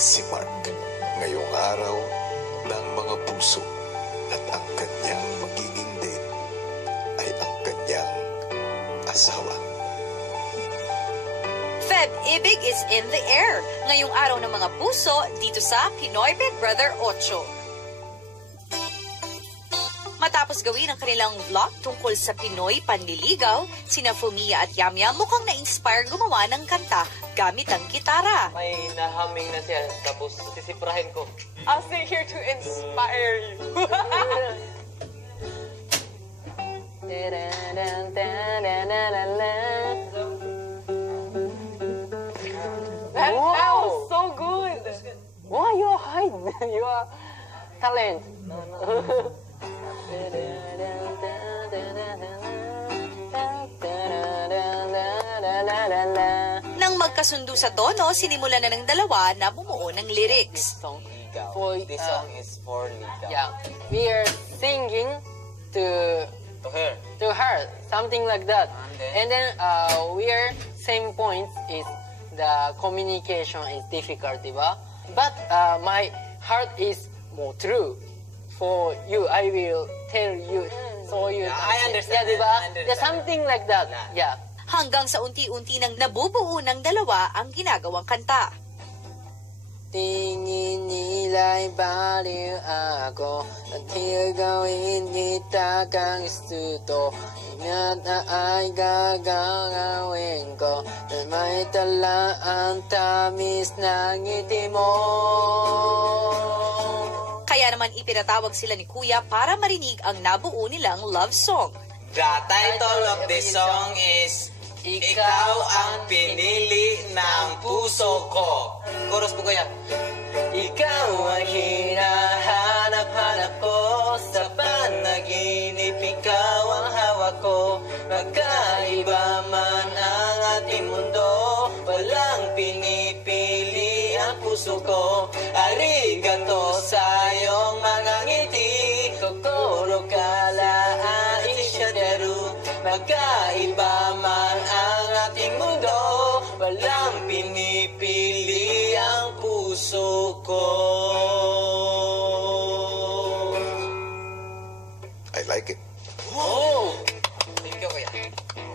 si Mark ngayong araw ng mga puso at ang kanyang magiging din ay ang kanyang asawa. Feb-ibig is in the air ngayong araw ng mga puso dito sa Pinoy Big Brother 8. Matapos gawin ang kanilang vlog tungkol sa Pinoy panliligaw, sina Fumia at Yamya mukhang na-inspire gumawa ng kanta gamit ang gitara. May nahaming na siya, tapos sisiprahin ko. I'll stay here to inspire you. That sounds so good. Why you hide? You are talent. Nang magkasundo sa tono, sinimulan na ng dalawa na bumuo ng lyrics. This song is for Ligaw. Yeah, we are singing to her, something like that. And then we are same points is the communication is difficult, diba? But my heart is more true. For you, I will tell you. So you, I understand. Yeah, diba? Yeah, something like that. Yeah. Hanggang sa unti-unti nang nabubuo ng dalawa ang ginagawang kanta. Tingin nila'y baliw ako at gagawin kita kang istuto. Ingat na ay gagawin ko na may tala ang tamis ng ngiti mo. Kaya naman ipinatawag sila ni Kuya para marinig ang nabuo nilang love song. The title of this song is Ikaw ang pinili ng puso ko. Chorus po kaya. Ikaw ang hinahanap-hanap ko sa panaginip, ikaw ang hawak ko. Magkaiba man ang ating mundo, walang pinipili ang puso ko. Arigato sa iyong mga ngiti, kokoro kalai shateru. Magkaiba man ang ating mundo, walang pinipili ang puso ko. I like it. Oh! Thank you, kuya.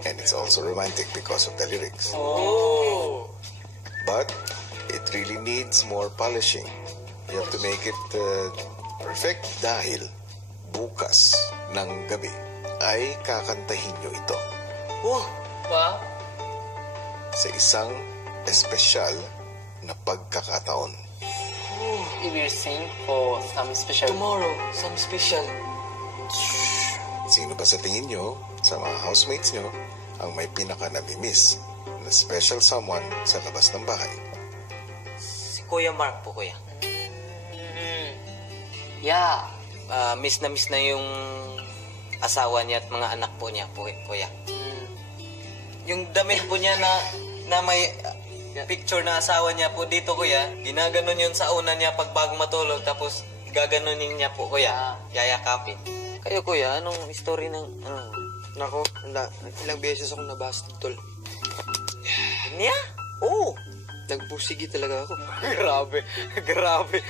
And it's also romantic because of the lyrics. Oh! But it really needs more polishing. You have to make it perfect dahil bukas ng gabi ay kakantahin nyo ito. Wow! Sa isang espesyal na pagkakataon. We will sing for some special... Tomorrow, some special. Sino ba sa tingin nyo, sa mga housemates nyo, ang may pinaka-nami-miss na special someone sa labas ng bahay? Si Kuya Mark po, kuya. Yeah. Miss na yung asawa niya at mga anak po niya po, kuya. Yung damit po niya na may picture na asawa niya po dito, kuya. Ginaganon yun sa una niya pag bago matulog, tapos gaganunin niya po, kuya. Yayakapin. Kayo, kuya, anong story ng Nako, ilang beses akong nabastard, tol. niya? Oo. Nagpusigi talaga ako. Grabe.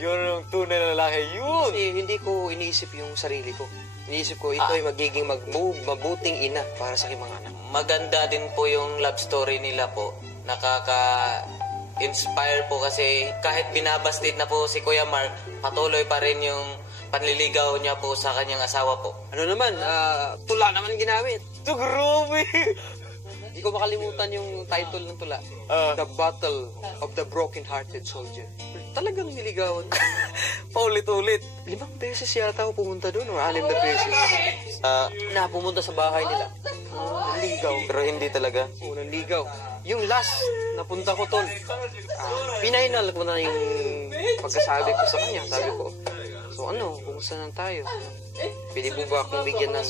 Yun ang tunay na lalaki, yun. Kasi hindi ko iniisip yung sarili ko. Iniisip ko, ito ay magiging mabuting ina para sa aking mga anak. Maganda din po yung love story nila po. Nakaka-inspire po kasi kahit binabasted na po si Kuya Mark, patuloy pa rin yung panliligaw niya po sa kanyang asawa po. Ano naman, tula naman ginamit. Ito, grabe. Hindi ko makalimutan yung title ng tula. The Battle of the Broken-Hearted Soldier. Talagang niligawan. Paulit-ulit. 5 beses yata ako pumunta doon, o 6 na beses. Pumunta sa bahay nila. Ligaw. Pero hindi talaga. Unang ligaw. Yung last, napunta ko, tol. Pinahinal ko na yung pagkasabi ko sa kanya. Sabi ko, so kumusta na tayo? Pwede mo ba akong bigyan ng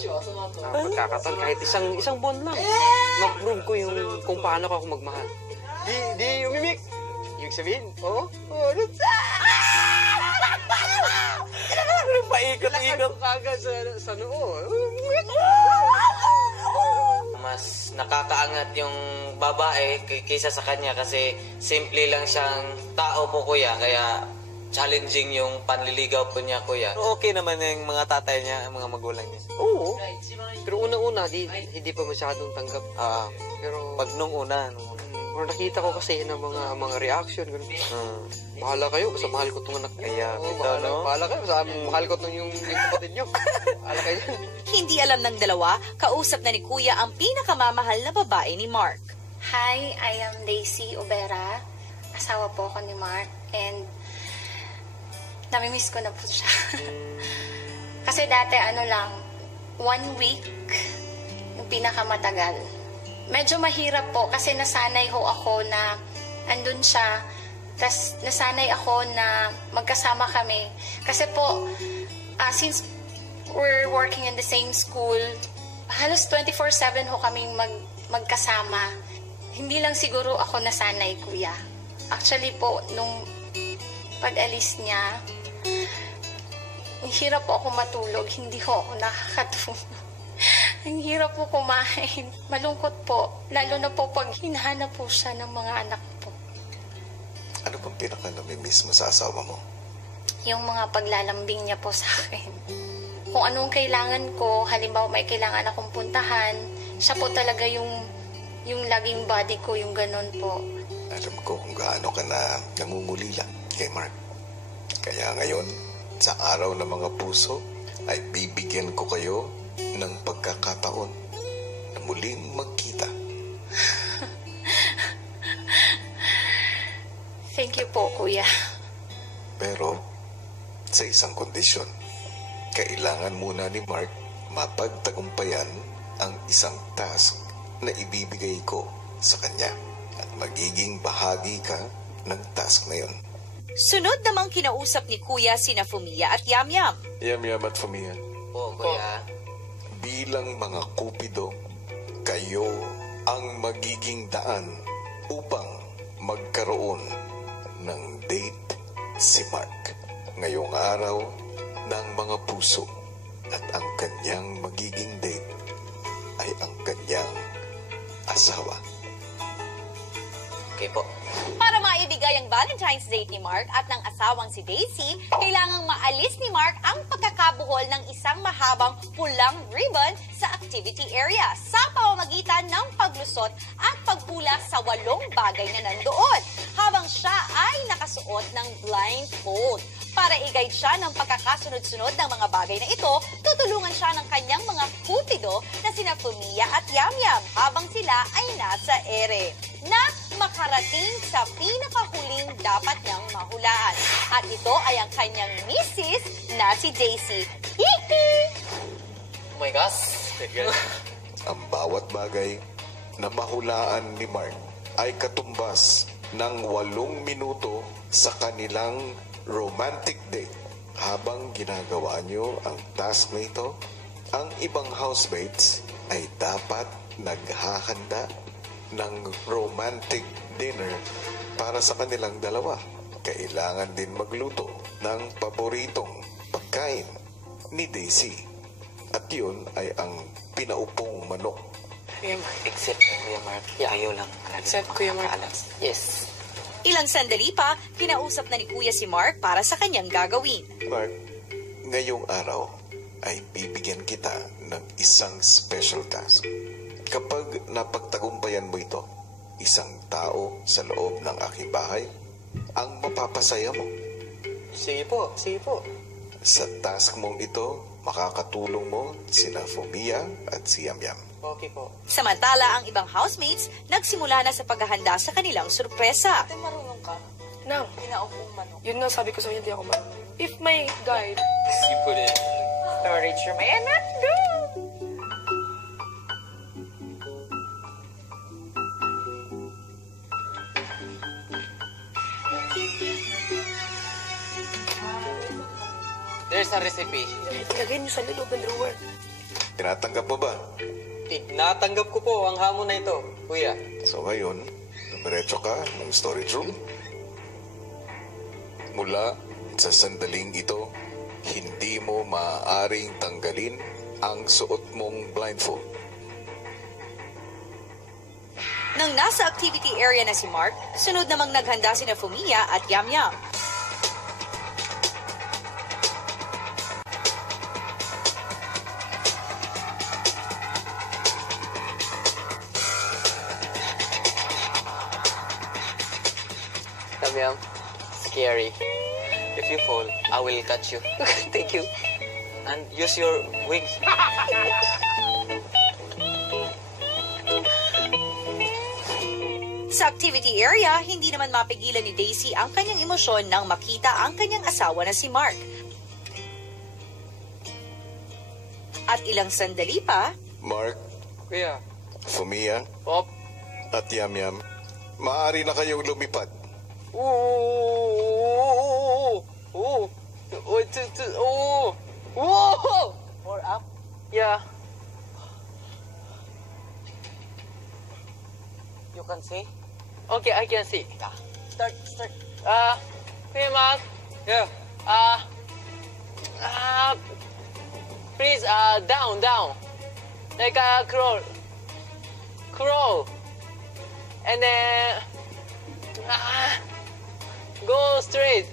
pagkakataon kahit isang buwan lang? Ma-prove ko yung kung paano ako magmahal. Di umimik. Ibig sabihin, paikot-ikot kagad sa noo. Mas nakakaangat yung babae kaysa sa kanya kasi simple lang siyang tao po kuya, kaya challenging yung panliligaw po niya kuya. Okay naman yung mga tatay niya, mga magulang niya. Oo. Pero unang-una, hindi pa masyadong tanggap. Pero Pag nung una. or nakita ko kasi ng mga reaction. Ganun. Bahala kayo, basta mahal ko itong anak niyo. Kaya, bahala kayo, basta mahal ko itong yung kapatid niyo. Bahala kayo. Hindi alam ng dalawa, kausap na ni Kuya ang pinakamamahal na babae ni Mark. Hi, I am Daisy Obera. Asawa po ako ni Mark. And namimiss ko na po siya. Kasi dati 1 week yung pinakamatagal. Medyo mahirap po kasi nasanay ho ako na andun siya. Tas nasanay ako na magkasama kami. Kasi po, since we're working in the same school, halos 24/7 ho kaming magkasama. Hindi lang siguro ako nasanay, Kuya. Actually po, nung pag-alis niya, hirap po ako matulog. Hindi ho ako nakakatulog. Ang hirap po kumain. Malungkot po. Lalo na po pag hinahanap po siya ng mga anak po. Ano bang pinaka-namimiss mo sa asawa mo? Yung mga paglalambing niya po sa akin. Kung anong kailangan ko, halimbawa may kailangan akong puntahan, siya po talaga yung laging body ko, yung ganun po. Alam ko kung gaano ka na namumulila kay Mark. Kaya ngayon, sa araw ng mga puso, ay bibigyan ko kayo ng pagkakataon na muling magkita. Thank you po, Kuya. Pero, sa isang kondisyon, kailangan muna ni Mark mapagtagumpayan ang isang task na ibibigay ko sa kanya at magiging bahagi ka ng task na yun. Sunod namang kinausap ni Kuya sina Fumiya at Yamyam. Yamyam at Fumiya, Po kuya. bilang mga kupido, kayo ang magiging daan upang magkaroon ng date si Mark ngayong araw ng mga puso, at ang kanyang magiging date ay ang kanyang asawa. Okay po. Para maibigay ang Valentine's Day ni Mark at ng asawang si Daisy, kailangang maalis ni Mark ang pagkakabuhol ng isang mahabang pulang ribbon sa activity area sa pamamagitan ng paglusot at pagpula sa 8 bagay na nandoon, habang siya ay nakasuot ng blindfold. Para i-guide siya ng pagkakasunod-sunod ng mga bagay na ito, tutulungan siya ng kanyang mga kupido na sina Fumiya at Yamyam habang sila ay nasa ere na makarating sa pinakahuling dapat niyang mahulaan. At ito ay ang kanyang misis na si Daisy. Hihi! Oh my gosh. Ang bawat bagay na mahulaan ni Mark ay katumbas ng 8 minuto sa kanilang romantic date. Habang ginagawa nyo ang task na ito, ang ibang housemates ay dapat naghahanda ng romantic dinner para sa kanilang dalawa. Kailangan din magluto ng paboritong pagkain ni Daisy. At yun ay ang pinaupong manok. Except Kuya Mark. Ayaw lang. Except Kuya Mark. Yes. Ilang sandali pa, kinausap na ni Kuya si Mark para sa kanyang gagawin. Mark, ngayong araw ay bibigyan kita ng isang special task. Kapag napagtagumpayan mo ito, isang tao sa loob ng aking bahay ang mapapasaya mo. Sige po, sige po. Sa task mong ito, makakatulong mo sina Fumiya at si Yamyam. Okay po. Samantala, ang ibang housemates nagsimula na sa paghahanda sa kanilang sorpresa. Ate, marunong ka? Nang, Pinaupong manok. yun nga sabi ko sa hindi ako marunong. If my guide, You put it. Storage room. Ayan, let's go! There's a recipe. ilagay niyo sa loob ng drawer. Tinatanggap mo ba? Natanggap ko po ang hamon na ito, Kuya. So ngayon, dumiretso ka ng storage room. Mula sa sandaling ito, hindi mo maaaring tanggalin ang suot mong blindfold. Nang nasa activity area na si Mark, sunod namang naghanda sina Fumiya at Yam Yam. Yum Yum. Scary. If you fall, I will catch you. Thank you. And use your wings. Sa activity area, hindi naman mapigilan ni Daisy ang kanyang emosyon nang makita ang kanyang asawa na si Mark. At ilang sandali pa, Mark, Kuya. Fumiya, Pop. at Yam Yam, maaari na kayong lumipad. Ooh. Ooh. Ooh. Whoa! Or up. Yeah. You can see. Okay, I can see. Start. Kuya Mark. Yeah. Please, down. Like crawl. And then, go straight.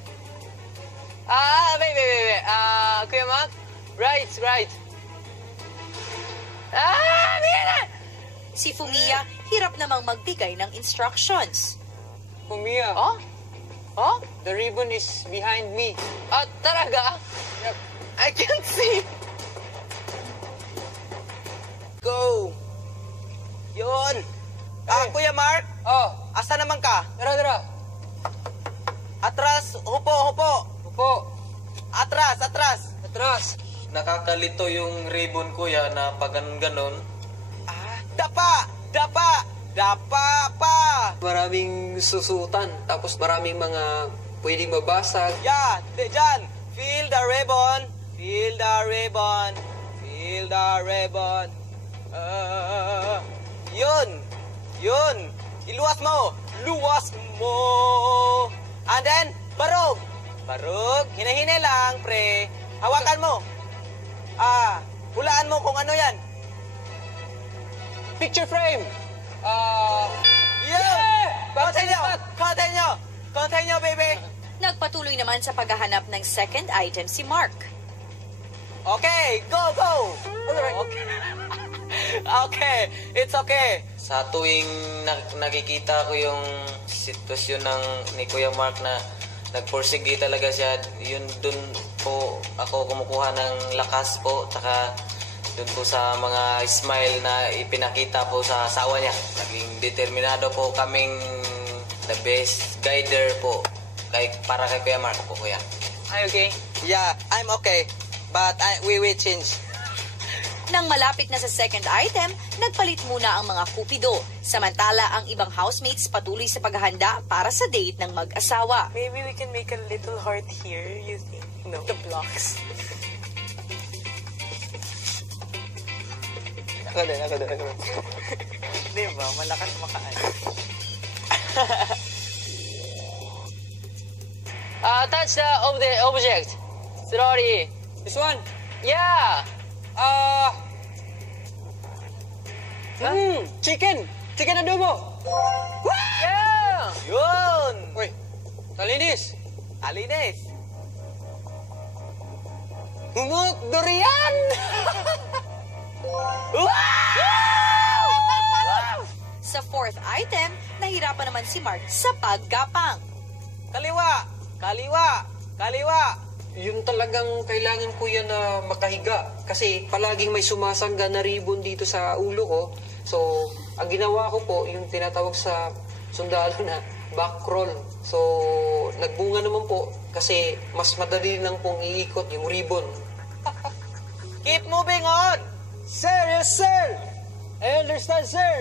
Wait. Kuya Mark, right. Mira! si Fumiya hirap namang magbigay ng instructions. Fumiya. Oh? The ribbon is behind me. Talaga? Yep. I can't see. Go. Yun. Kuya Mark, Oh, asa naman ka? dara. Atras, hupo. Upo. Atras. Atras. Nakakalito yung ribbon, kuya, na pag ganon. Dapa pa! Maraming susutan. Tapos maraming mga pwedeng mabasag. Yeah, dyan. Feel the ribbon. Yun. Iluwas mo. And then, barog. Hinahinay lang, pre. Hawakan mo. Hulaan mo kung ano yan. Picture frame. Yeah! Continue, baby. Nagpatuloy naman sa paghahanap ng second item si Mark. Okay, go! Okay, it's okay. Sa tuwing nakikita ko yung sitwasyon ni Kuya Mark na nagpursige talaga siya, yun dun po ako kumukuha ng lakas po, tsaka dun po sa mga smile na ipinakita po sa asawa niya. Naging determinado po kaming the best guider po para kay Kuya Mark po, kuya. Are you okay? Yeah, I'm okay. But we will change. Nang malapit na sa second item, nagpalit muna ang mga kupido. Samantala, ang ibang housemates patuloy sa paghahanda para sa date ng mag-asawa. Maybe we can make a little heart here, you think? No. The blocks. Ako din. Diba? Malakas makaan. Touch the object. Slowly. This one. Yeah. Chicken adobo. Yeah. Yun! Uy, talinis. Humuk durian. Sa fourth item, nahirapan naman si Mark sa paggapang. Kaliwa! Yun talagang kailangan ko yan na makahiga. Kasi palaging may sumasangga na ribbon dito sa ulo ko. So, ang ginawa ko po, yung tinatawag sa sundalo na back roll. So, nagbunga naman po kasi mas madali lang pong iikot yung ribbon. Keep moving on! Sir, yes sir! I understand, sir!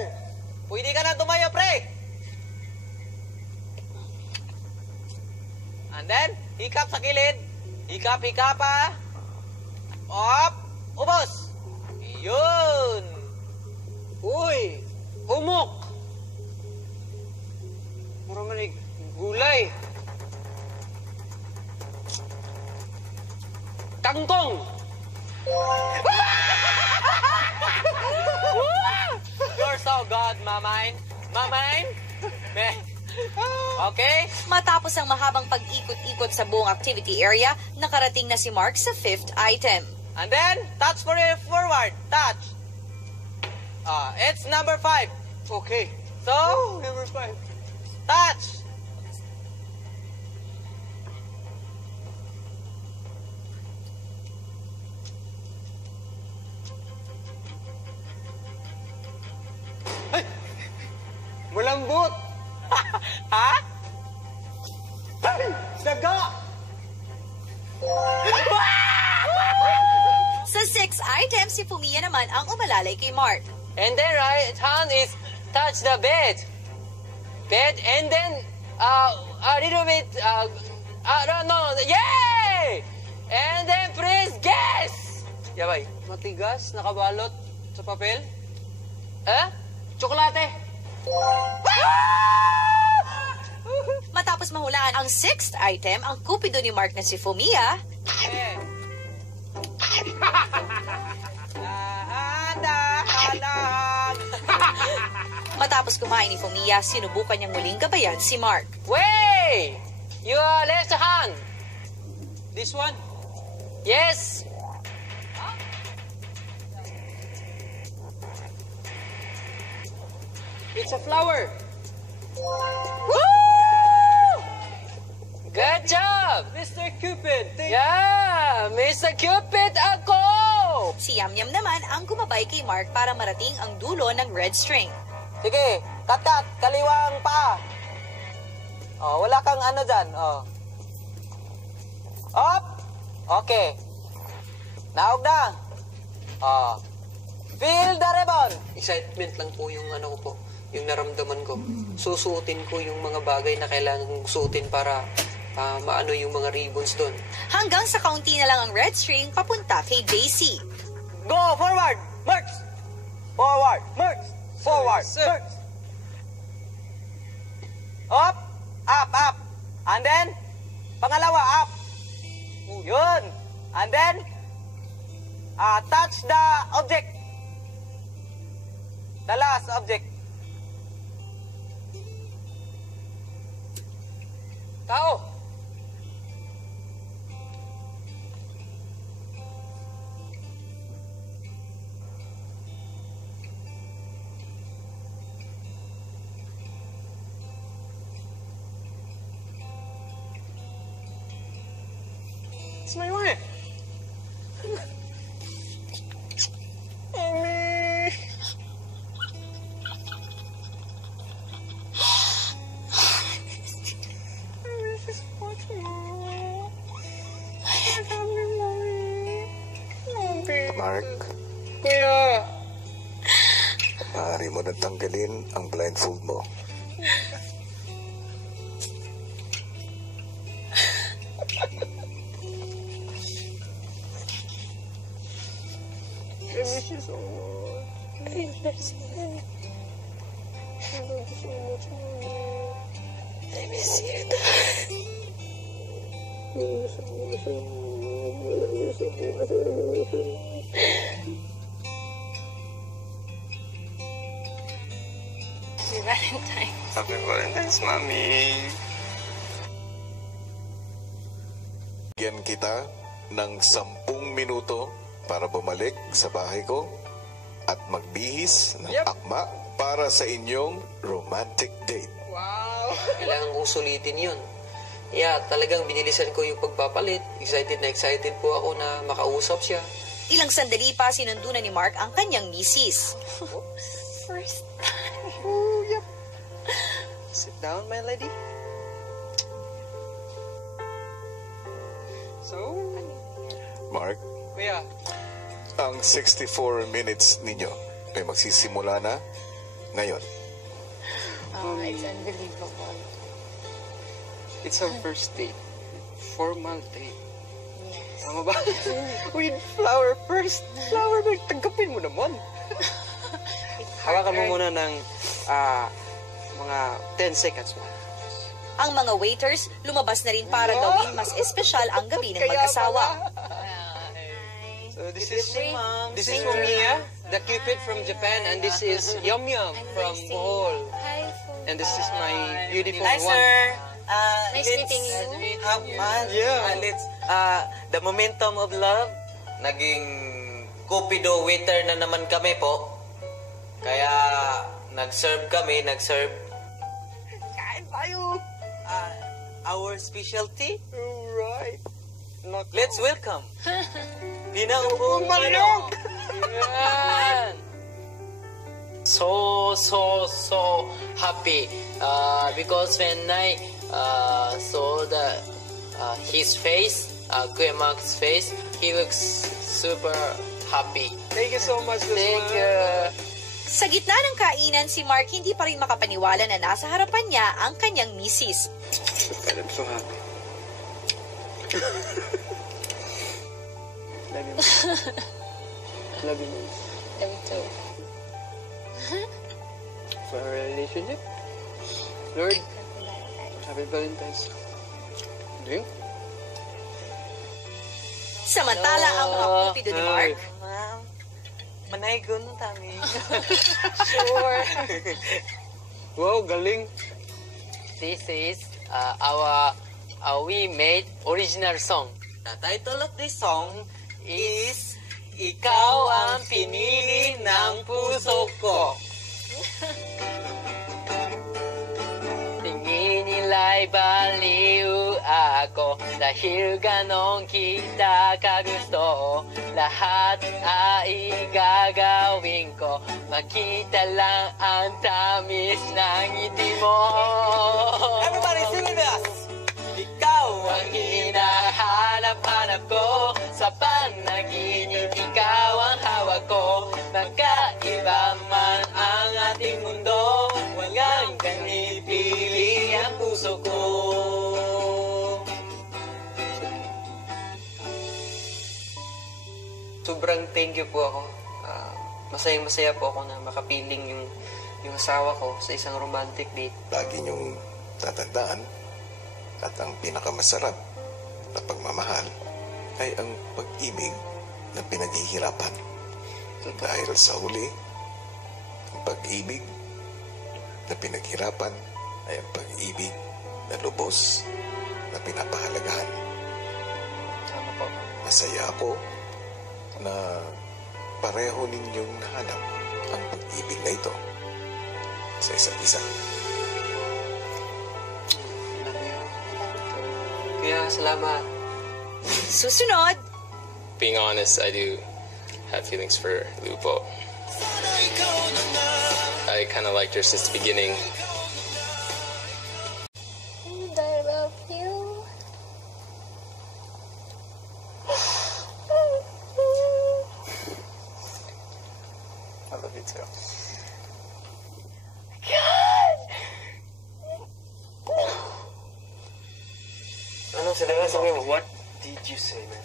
Pwede ka na tumayo, pre! And then, hikap sa kilid. Hikap pa. Up! Ubos! Yun! Uy! Humok! Mura man gulay. Kangkong! You're so good, mamine. Mamain? Okay? Matapos ang mahabang pag-ikot-ikot sa buong activity area, nakarating na si Mark sa 5th item. And then, touch for it forward. Touch. It's number 5. Okay. So, Number 5. touch. Malambot! Ha? Daga! Sa 6th item, si Fumiya naman ang umalalay kay Mark. And then right hand is touch the bed. Bed and then a little bit no, yay! And then press gas. Yabay, matigas, nakabalot sa papel. Tsokolate. Matapos mahulaan ang 6th item, ang kupido ni Mark na si Fumiya, matapos kumain ni Fumiya, sinubukan niyang muling gabayan si Mark. Wait! Your left hand. This one? Yes. It's a flower. Good job! Mr. Cupid, Yeah! Mr. Cupid ako! Si Yamyam naman ang gumabay kay Mark para marating ang dulo ng red string. Sige, kat, kaliwang paa. Wala kang ano dyan. Up! Okay. Naog na. Feel the ribbon. Excitement lang po yung ano ko po, yung naramdaman ko. Susuotin ko yung mga bagay na kailangan kong suotin para maano yung mga ribbons doon. Hanggang sa kaunti na lang ang red string papunta kay Daisy. Go forward! March! Forward! March! Forward! Sir. March! Up! Up! Up! And then, pangalawa, up! Yun! And then, touch the object. The last object. Tao! It's my wife. Mommy. This is what Mom. I love you, Mommy. Mommy. Mark, Kuya. maaari mo nang tanggalin ang blindfold mo. I miss you so much. I miss you. I love you so much, Mommy. I miss you. I love you so much. I love you so much. I love you so much. Happy Valentine's. Happy Valentine's, Mommy. Bigyan kita ng 10 minuto para bumalik sa bahay ko at magbihis ng akma para sa inyong romantic date. Wow! Kailangan kong sulitin yun. Yeah, talagang binilisan ko yung pagpapalit. Excited na excited po ako na makausap siya. Ilang sandali pa sinundunan ni Mark ang kanyang misis. First time. Oh, yep. Sit down, my lady. So, Mark, kuya, ang 64 minutes ninyo ay magsisimula na ngayon. Oh, it's unbelievable. it's our first date. Formal date. Yes. Tama ba? With flower first. Flower, tanggapin mo naman. Hawakan mo muna ng mga 10 seconds mo. Ang mga waiters lumabas na rin para gawin mas espesyal ang gabi ng mag-asawa. So this is Mia, the Cupid from Japan, and this is Yum Yum from Bohol. Hi, And this is my beautiful Hi, one. sir. Nice meeting you. Have fun. Yeah. The momentum of love. Naging Cupido waiter na naman kami po. Kaya nag-serve kami, Kain tayo. Our specialty. Right. Let's welcome. Pinaumpong manok. Yan. So happy because when I saw his face, Kuya Mark's face, he looks super happy. Thank you so much, Thank you. Sa gitna ng kainan, si Mark hindi pa rin makapaniwala na nasa harapan niya ang kanyang misis. I'm so happy. Love you. Love you. Love you too. For our relationship. Lord, happy Valentine's. Drink? Samantala, ang mga Cupido ni Mark, Ma'am, manaygon mo tami. Sure. Wow, galing. This is we made original song. The title of this song is Ikaw ang pinili ng puso ko. Tingin nila'y baliw ako dahil ganon kita kagusto. Lahat ay gagawin ko, makita lang ang tamis ng ngiti mo. Everybody sing with us! Ikaw Ang hinahanap-hanap ko sa panaginip, ikaw ang hawak ko. Magkaiba man ang ating mundo, walang kanipili ang puso ko. Sobrang thank you po ako. Masayang-masaya po ako na makapiling yung asawa ko sa isang romantic date. Lagi niyong tatandaan at ang pinakamasarap na pagmamahal ay ang pag-ibig na pinaghihirapan. Dahil sa huli, ang pag-ibig na pinaghirapan ay ang pag-ibig na lubos na pinapahalagahan. Tama po. Masaya ako na pareho ninyong nahanap ang pag-ibig na ito sa isa't isa. Love you. Kaya salamat. susunod, Being honest, I do have feelings for Lupo. I kind of liked her since the beginning. And I love you. I love you too. Ano sila sabi mo? What did you say, man?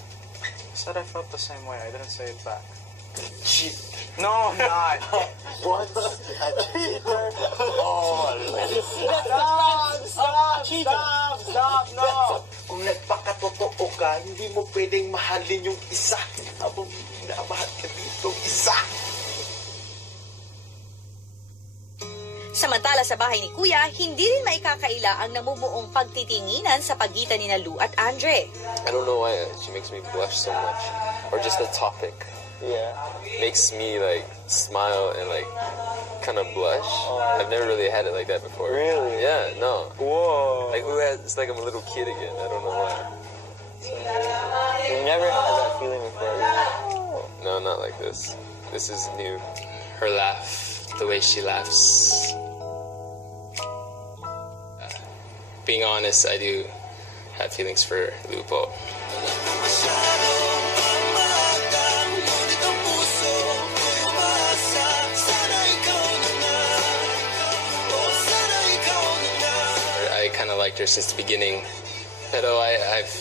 I said I felt the same way. I didn't say it back. No, I'm not. What? Stop, no! Kung nagpakatotoo ka, hindi mo pwedeng mahalin yung isa habang minamahal ka ditong isa. samantala sa bahay ni Kuya, hindi rin maikakaila ang namumuong pagtitinginan sa pagitan ni Lu at Andre. I don't know why she makes me blush so much. Or just the topic. Yeah. Makes me like smile and like kind of blush. I've never really had it like that before. Really? Yeah, no. Whoa. Like who has, it's like I'm a little kid again. I don't know why. You never had that feeling before. No, not like this. This is new. Her laugh, the way she laughs. Being honest, I do have feelings for Lupo. I kind of liked her since the beginning. Pero I've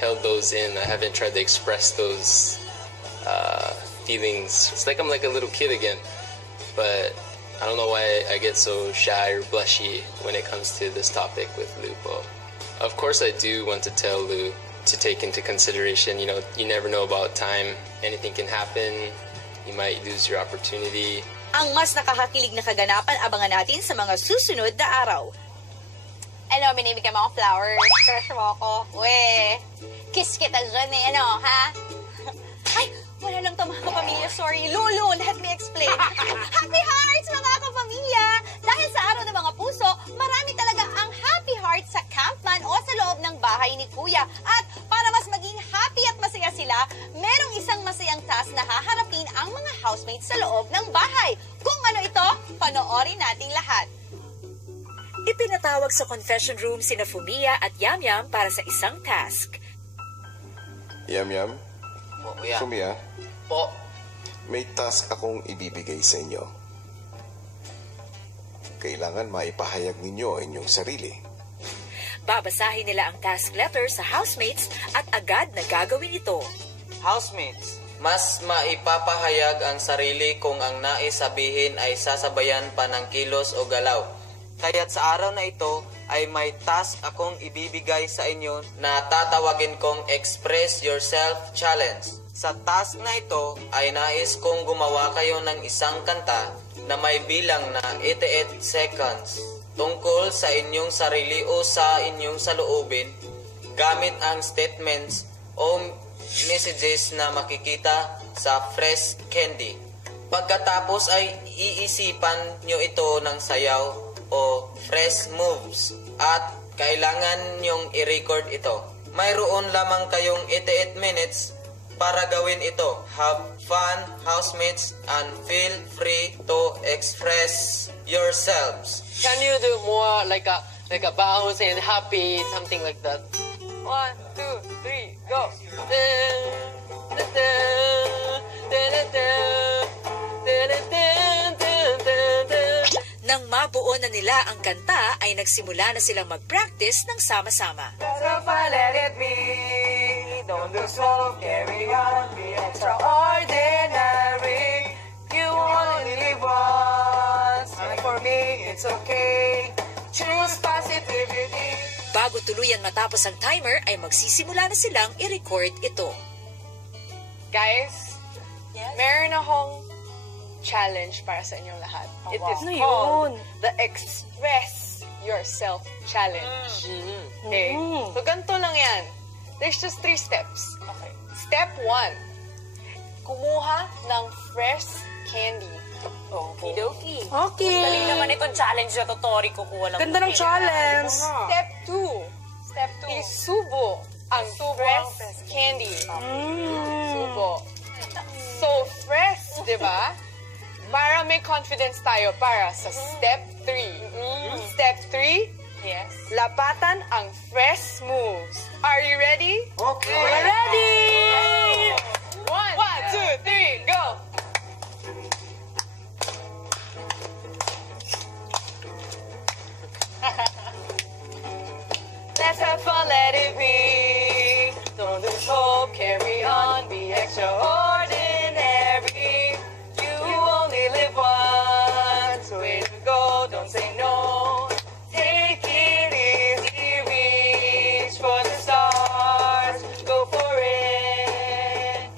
held those in. I haven't tried to express those feelings. It's like I'm like a little kid again. But I don't know why I get so shy or blushy when it comes to this topic with Lupo. Of course, I do want to tell Lu to take into consideration, you know, you never know about time. Anything can happen. You might lose your opportunity. Ang mas nakakakilig na kaganapan abangan natin sa mga susunod na araw. Ano, binibigyan mo ako flowers. Crush mo ako. We, kiss kita dyan eh, ano, ha? Ay, wala lang to mga kapamilya. Sorry. Lulu, let me explain. Happy hearts, mga kapamilya! Dahil sa araw ng mga puso, marami talaga ang happy hearts sa campman o sa loob ng bahay ni Kuya. At para mas maging happy at masaya sila, merong isang masayang task na haharapin ang mga housemates sa loob ng bahay. Kung ano ito, panoorin nating lahat. Ipinatawag sa confession room sina Fumiya at Yamyam para sa isang task. Yamyam, Po, kuya. Fumiya, Po. may task akong ibibigay sa inyo. Kailangan maipahayag ninyo ang inyong sarili. Babasahin nila ang task letter sa housemates at agad na gagawin ito. Housemates, mas maipapahayag ang sarili kung ang nais sabihin ay sasabayan pa ng kilos o galaw. Kaya't sa araw na ito ay may task akong ibibigay sa inyo na tatawagin kong Express Yourself Challenge. Sa task na ito ay nais kong gumawa kayo ng isang kanta na may bilang na 88 seconds tungkol sa inyong sarili o sa inyong saloobin gamit ang statements o messages na makikita sa fresh candy. Pagkatapos ay iisipan nyo ito ng sayaw o fresh moves at kailangan nyong i-record ito. Mayroon lamang kayong 88 minutes para gawin ito. Have fun, housemates, and feel free to express yourselves. Can you do more like a bounce and happy, something like that? 1, 2, 3, go! Nang mabuo na nila ang kanta, ay nagsimula na silang mag-practice ng sama-sama. Let it be. Don't do so, carry on, be extraordinary. You only live once, and for me, it's okay. Choose positivity. Bago tuluyan matapos ang timer, ay magsisimula na silang i-record ito. Guys, meron akong challenge para sa inyong lahat. It is Ano called yun? the Express Yourself Challenge. Okay? So, ganito lang yan. There's just 3 steps. Okay. Step 1, kumuha ng fresh candy. Okidoki. Dali Okay. naman itong challenge na to, Tori. Kukuha lang. Ganda ng challenge. Step 2, isubo ang fresh candy. Subo. So fresh, di ba? Para may confidence tayo para sa step 3. Step 3, yes. Lapatan ang fresh moves. Are you ready? Okay. We're ready! 1, 2, 3, go! Let's have fun, let it be. Don't lose hope, carry on, be extraordinary. You only live once, way to go, don't say no. Take it easy, reach for the stars, go for it.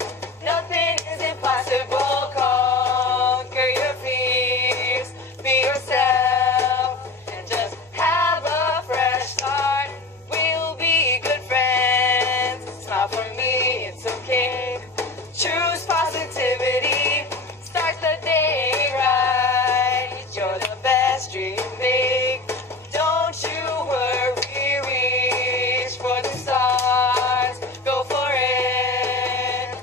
Nothing is impossible, conquer your fears, be yourself, and just have a fresh start. We'll be good friends, smile for me, it's okay. Choose positivity, start the day right. You're the best dream big. Don't you worry, reach for the stars, go for it.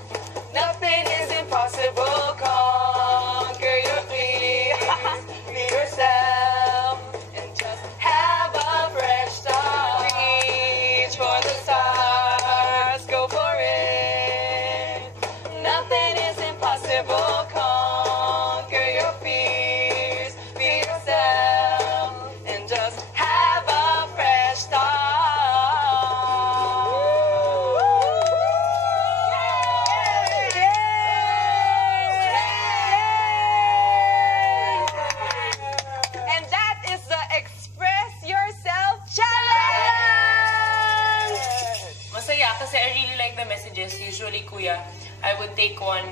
Nothing is impossible, conquer your fears, be yourself, and just have a fresh start. Reach for the stars, go for it. Nothing is impossible, conquer your fears, be yourself, and just have a fresh start. And that is the Express Yourself Challenge! Masaya kasi I really like the messages. Usually, Kuya, I would take one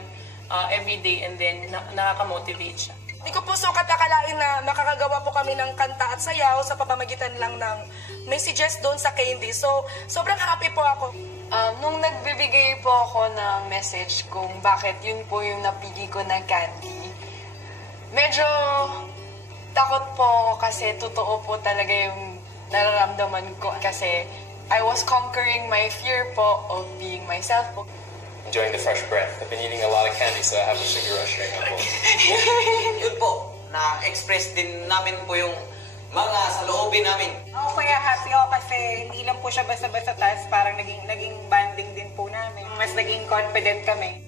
every day and then nakaka-motivate siya. Hindi ko po sukat akalain na makakagawa po kami ng kanta at sayaw sa pamamagitan lang ng messages doon sa candy. So, sobrang happy po ako. Nung nagbibigay po ako ng message kung bakit yun po yung napili ko na candy, medyo takot po ako kasi totoo po talaga yung nararamdaman ko. Kasi I was conquering my fear po of being myself po. Enjoying the fresh breath. I've been eating a lot of candy, so I have a sugar rush right now. Yun po, na-express din namin po yung mga saloobin namin. Ako kaya happy ako kasi hindi lang po siya basta-basta task, parang naging banding din po namin. Mas naging confident kami.